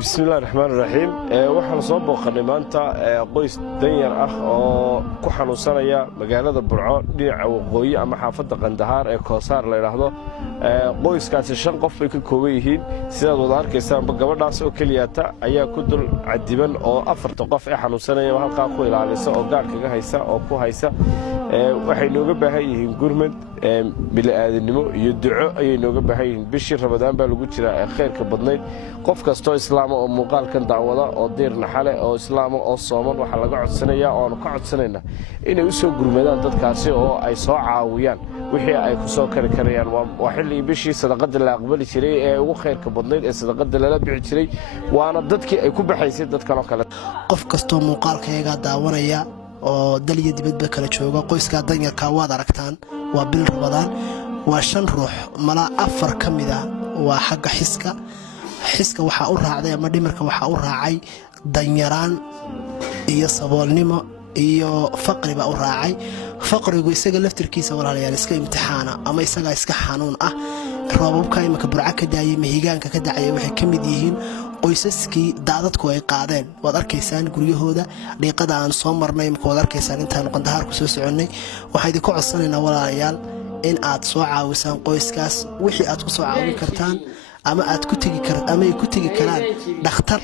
بسم الله الرحمن الرحيم waxaan soo booqanay maanta qoys danyar ah oo ku xanuunsanaya magaalada Burco dhinaca waqooyi ama xaafadda Qandahaar ee Koosaar la yiraahdo qoyskaasi 5 qof ay ka kooban yihiin sidaad wada arkaysaan gabadhaas oo kaliyaata ayaa ku dul cadiban oo 4 qof ay xanuunsanaya halka ku ilaalisa oo gaar kaga haysa oo ku haysa waxay nooga baahan yihiin gurmad bilaadanimo iyo duco ay nooga baahan yihiin bishii Ramadaan baa lagu jiraa khayrka badnayd qof kasto islaam oo muuqaalkan daawada oo diirna xale oo islaam oo sooman waxa laga codsanayaa oo ka codsanayna inay u soo gurmadaan dadkaasi oo ay soo caawiyaan wixii ay ku soo kari karayaan waa xilli bishii sadaqada la aqbali jiray ee ugu khayrka badnayd ee sadaqada lala bixi jiray waana dadkii ay ku baxaysay dadkan oo kale qof kasto muuqaalkayga daawanaya oo daliya dibadba kala jooga qoyska danyarka waad aragtaan waa bil Ramadaan waa 5 ruux mala 4 kamida waa xagga xiska waxa uu raacday ama dhimirka waxa uu raacay danyaraan iyo saboolnimo iyo faqriba uu raacay faqrigu isaga laftirkiisa walaalayaal iska imtixaana ama isaga iska xanuun ah roobabka imka Burco ka daayay mahigaanka ka dhacay waxay kamid yihiin qoysaskii daadadku ay qaadeen waad arkaysaan guryahooda dhiiqada aan soo marnay imka waad arkaysaan intaan Qandahaar ku soo soconay waxay idin ku codsanaynaa walaalayaal in aad soo caawisaan qoyskaas wixii aad ku soo caawin kartaan ama aad ku tagi kartaan ama ay ku tagi karaan dhakhtar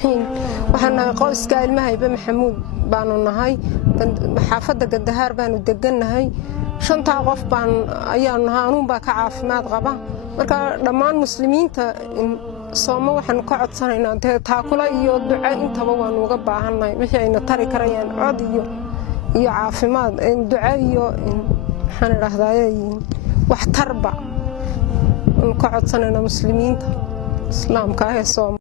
waxaan qoyska ilmahayba Maxamuud baanu nahay xaafadda Qandahaar baanu deganahay 5 qof baan ayaan nahay anuu baa ka caafimaad qaba marka dhammaan muslimiinta sooma waxaan ka codsanaynaa taakula iyo duco intaba waan uga baahanahay wixii ayna tari karayaan cod iyo caafimaad duco iyo waxaan raahdaayay wax tarba ka codsanaynaa muslimiinta islaamka ah ee Soomaaliya